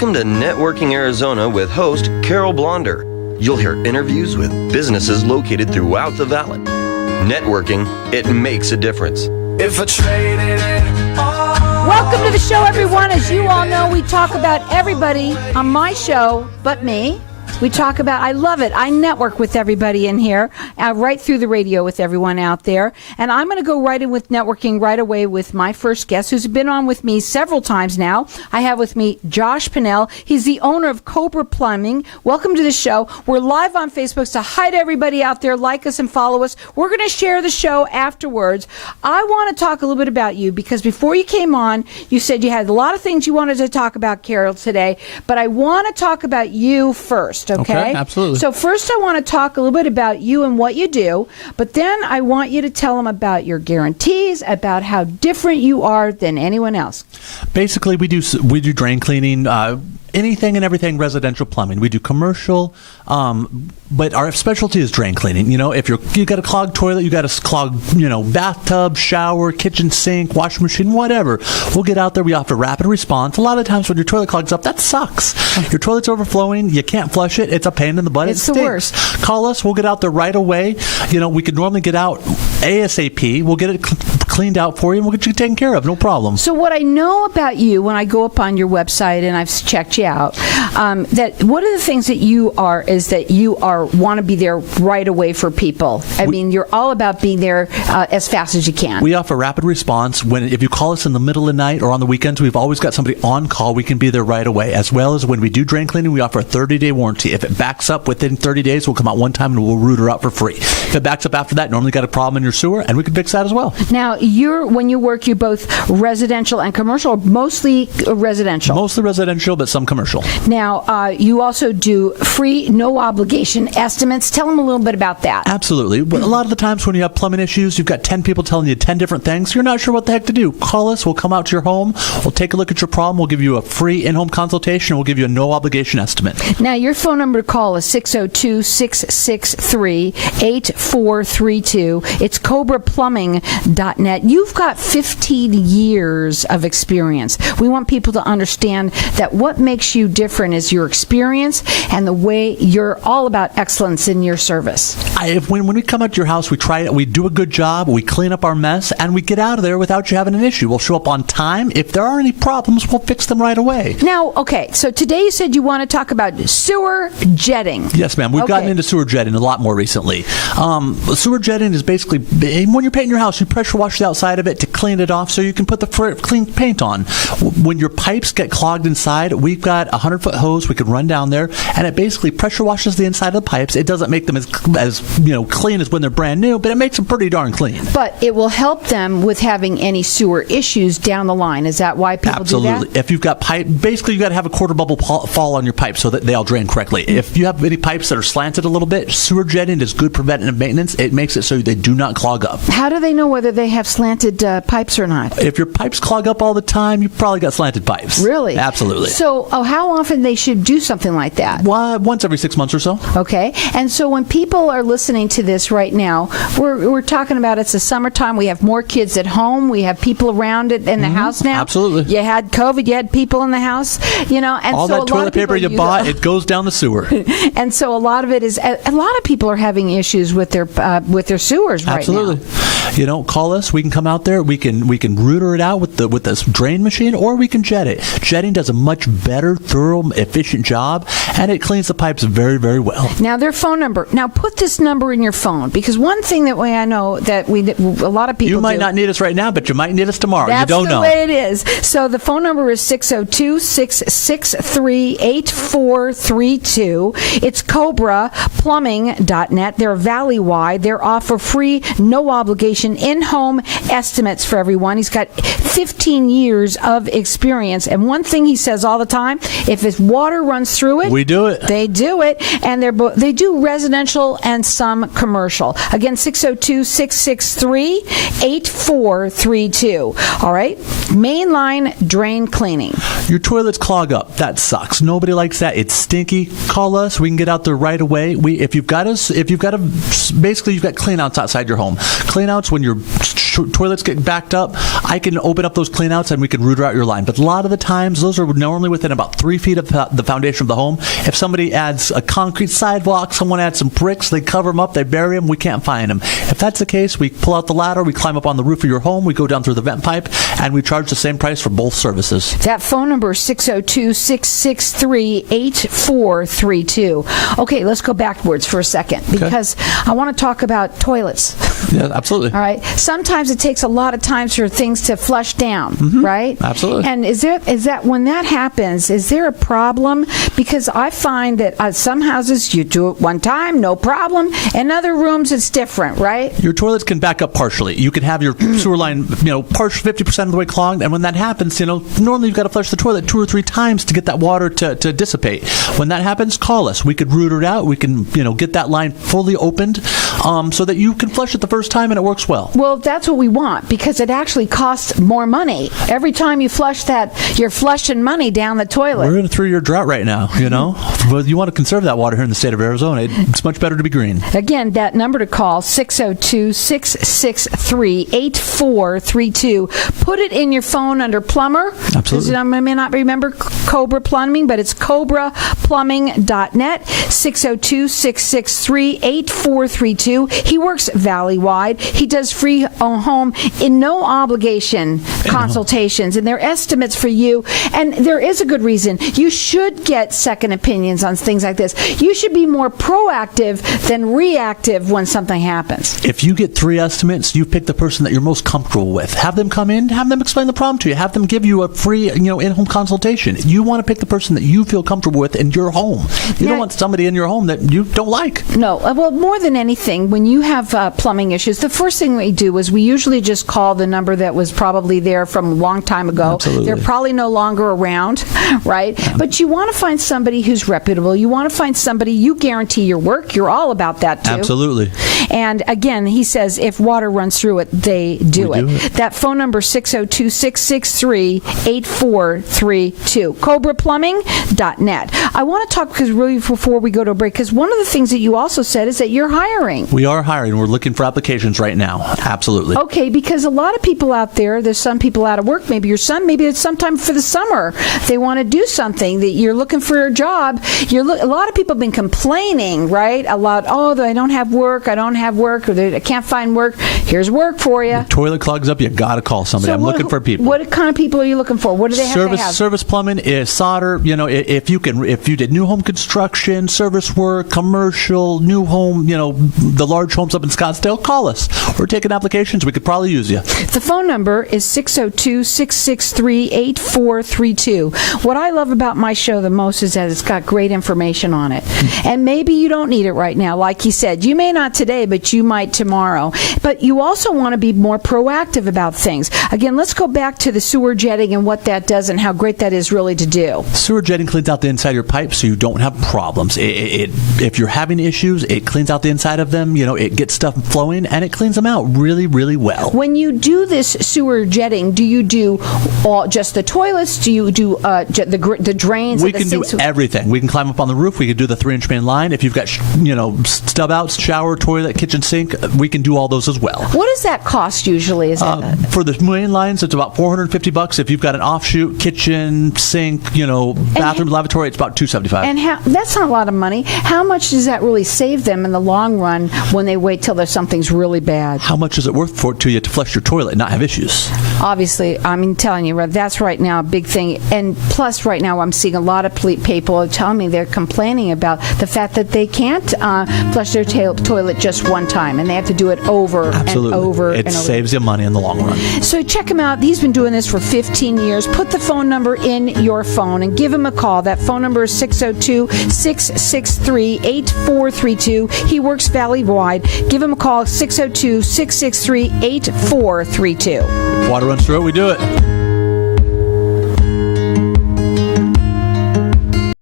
Welcome to Networking Arizona with host Carol Blonder. You'll hear interviews with businesses located throughout the valley. Networking, it makes a difference. If I traded it all. Welcome to the show, everyone. As you all know, we talk about everybody on my show but me. We talk about, I love it. I network with everybody in here, right through the radio with everyone out there. And I'm going to go right in with networking right away with my first guest, who's been on with me several times now. I have with me Josh Pinnell. He's the owner of Cobra Plumbing. Welcome to the show. We're live on Facebook, so hi to everybody out there. Like us and follow us. We're going to share the show afterwards. I want to talk a little bit about you because before you came on, you said you had a lot of things you wanted to talk about, Carol, today. But I want to talk about you first. Okay, absolutely. So first I want to talk a little bit about you and what you do, but then I want you to tell them about your guarantees, about how different you are than anyone else. Basically, we do drain cleaning, anything and everything residential plumbing. We do commercial, but our specialty is drain cleaning. You know, if you got a clogged toilet, you got a clogged, bathtub, shower, kitchen sink, washing machine, whatever. We'll get out there. We offer rapid response. A lot of times when your toilet clogs up, that sucks. Your toilet's overflowing. You can't flush it. It's a pain in the butt. It's it the worst. Call us. We'll get out there right away. We could normally get out ASAP. We'll get it cleaned out for you, and we'll get you taken care of. No problem. So what I know about you when I go up on your website and I've checked you out, that one of the things that you are is that you want to be there right away for people. I mean, you're all about being there as fast as you can. We offer rapid response. If you call us in the middle of the night or on the weekends, we've always got somebody on call. We can be there right away. As well as when we do drain cleaning, we offer a 30-day warranty. If it backs up within 30 days, we'll come out one time and we'll root her out for free. If it backs up after that, normally got a problem in your sewer, and we can fix that as well. Now, when you work, you're both residential and commercial, or mostly residential? Mostly residential, but some commercial. Now, you also do free, no obligation estimates. Tell them a little bit about that. Absolutely. A lot of the times when you have plumbing issues, you've got 10 people telling you 10 different things. You're not sure what the heck to do. Call us. We'll come out to your home. We'll take a look at your problem. We'll give you a free in-home consultation. We'll give you a no obligation estimate. Now, your phone number to call is 602-663-8432. It's CobraPlumbing.net. You've got 15 years of experience. We want people to understand that what makes you different is your experience and the way you're all about excellence in your service. When we come out to your house, we do a good job, we clean up our mess, and we get out of there without you having an issue. We'll show up on time. If there are any problems, we'll fix them right away. Now, okay, so today you said you want to talk about sewer jetting. Yes, ma'am. We've gotten into sewer jetting a lot more recently. Sewer jetting is basically, when you're painting your house, you pressure wash the outside of it to clean it off so you can put the clean paint on. When your pipes get clogged inside, we've got a 100-foot hose we can run down there, and it basically pressure washes the inside of the pipes. It doesn't make them as clean as when they're brand new, but it makes them pretty darn clean. But it will help them with having any sewer issues down the line. Is that why people do that? Absolutely. If you've got pipe, basically you've got to have a quarter bubble fall on your pipes so that they all drain correctly. If you have any pipes that are slanted a little bit, sewer jetting is good preventative maintenance. It makes it so they do not clog up. How do they know whether they have slanted pipes or not? If your pipes clog up all the time, you've probably got slanted pipes. Really? Absolutely. So how often they should do something like that? Once every 6 months or so. Okay. And so when people are listening to this right now, we're talking about it's the summertime. We have more kids at home. We have people around it in the house now. Absolutely. You had COVID. You had people in the house. And all so that toilet paper you bought, it goes down the sewer. And so a lot of it is a lot of people are having issues with their sewers right now. Absolutely. Call us. We can come out there. We can rooter it out with this drain machine, or we can jet it. Jetting does a much better, thorough, efficient job, and it cleans the pipes very, very well. Now, their phone number. Now, put this number in your phone, because one thing that way I know that a lot of people You might not need us right now, but you might need us tomorrow. That's you don't know. That's the way it is. So the phone number is 602-663-8432. It's CobraPlumbing.net. They're valley-wide. They offer free, no obligation, in-home estimates for everyone. He's got 15 years of experience. And one thing he says all the time, if his water runs through it, we do it. They do it. And they do residential and some commercial. Again, 602-663-8432. All right? Mainline drain cleaning. Your toilets clog up. That sucks. Nobody likes that. It's stinky. Call us. We can get out there right away. Basically you've got clean outs outside your home. Clean outs when your toilets get backed up, I can open up those cleanouts and we can router out your line. But a lot of the times, those are normally within about 3 feet of the foundation of the home. If somebody adds a concrete sidewalk, someone adds some bricks, they cover them up, they bury them, we can't find them. If that's the case, we pull out the ladder, we climb up on the roof of your home, we go down through the vent pipe, and we charge the same price for both services. That phone number is 602-663-8432. Okay, let's go backwards for a second because I want to talk about toilets. Yeah, absolutely. All right. Sometimes it takes a lot of time for things to flush down, right? Absolutely. And is that when that happens, is there a problem? Because I find that some houses you do it one time, no problem. In other rooms, it's different, right? Your toilets can back up partially. You can have your sewer line, 50% of the way clogged, and when that happens, normally you've got to flush the toilet 2 or 3 times to get that water to dissipate. When that happens, call us. We could root it out. We can, get that line fully opened so that you can flush it the first time and it works well. Well, that's what we want because it actually costs more money. Every time you flush that, you're flushing money down the toilet. We're in a 3-year drought right now, But you want to conserve that water here in the state of Arizona. It's much better to be green. Again, that number to call, 602-663-8432. Put it in your phone under plumber. Absolutely. I may not remember Cobra Plumbing, but it's cobraplumbing.net, 602-663-8432. He works valley-wide. He does free home in no obligation consultations, and they're estimates for you. And there is a good reason. You should get second opinions on things like this. You should be more proactive than reactive when something happens. If you get 3 estimates, you pick the person that you're most comfortable with. Have them come in, have them explain the problem to you, have them give you a free, in-home consultation. You want to pick the person that you feel comfortable with in your home. You don't want somebody in your home that you don't like. No. Well, more than anything, when you have plumbing issues, the first thing we do is we usually just call the number that was probably there from a long time ago. Absolutely. They're probably no longer around, right? Yeah. But you want to find somebody who's reputable. You want to find somebody you guarantee your work. You're all about that, too. Absolutely. And again, he says if water runs through it, they do it. That phone number, 602-663-8432. CobraPlumbing.net. I want to talk, because really before we go to a break, because one of the things that you also said is that you're hiring. We are hiring. We're looking for applications right now. Absolutely. Okay, because a lot of people out there's some people out of work. Maybe your son, maybe it's sometime for the summer. They want to do something, that you're looking for a job. A lot of people have been complaining, right? I don't have work, or I can't find work. Here's work for you. The toilet clogs up, you got to call somebody. I'm looking for people. What kind of people are you looking for? What do they have to have? Service plumbing is solder. If you did new home construction, service work, commercial, new home, the large homes up in Scottsdale, call us. We're taking applications. We could probably use you. The phone number is 602-663-8432. What I love about my show the most is that it's got great information on it. And maybe you don't need it right now. Like he said, you may not today, but you might tomorrow. But you also want to be more proactive about things. Again, let's go back to the sewer jetting and what that does and how great that is really to do. Sewer jetting cleans out the inside of your pipes so you don't have problems. If you're having issues, it cleans out the inside of them. It gets stuff flowing, and it cleans them out really, really well. When you do this sewer jetting, do you do just the toilets? Do you do the drains? We can do everything. We can climb up on the roof. We can do the 3-inch main line. If you've got, stub outs, shower, toilet, kitchen sink, we can do all those as well. What does that cost usually? For the main lines, it's about $450. If you've got an offshoot, kitchen, sink, bathroom, lavatory, it's about $275. And that's not a lot of money. How much does that really save them in the long run when they wait till something's really bad? How much is it worth to you to flush your toilet and not have issues? Obviously, I'm telling you, that's right now a big thing. And plus, right now, I'm seeing a lot of people telling me they're complaining about the fact that they can't flush their toilet just one time, and they have to do it over and over and over. It saves you money in the long run. So check him out. He's been doing this for 15 years. Put the phone number in your phone and give him a call. That phone number is 602-663-8432. He works valley-wide. Give him a call, 602-663-8432. If water runs through it, we do it.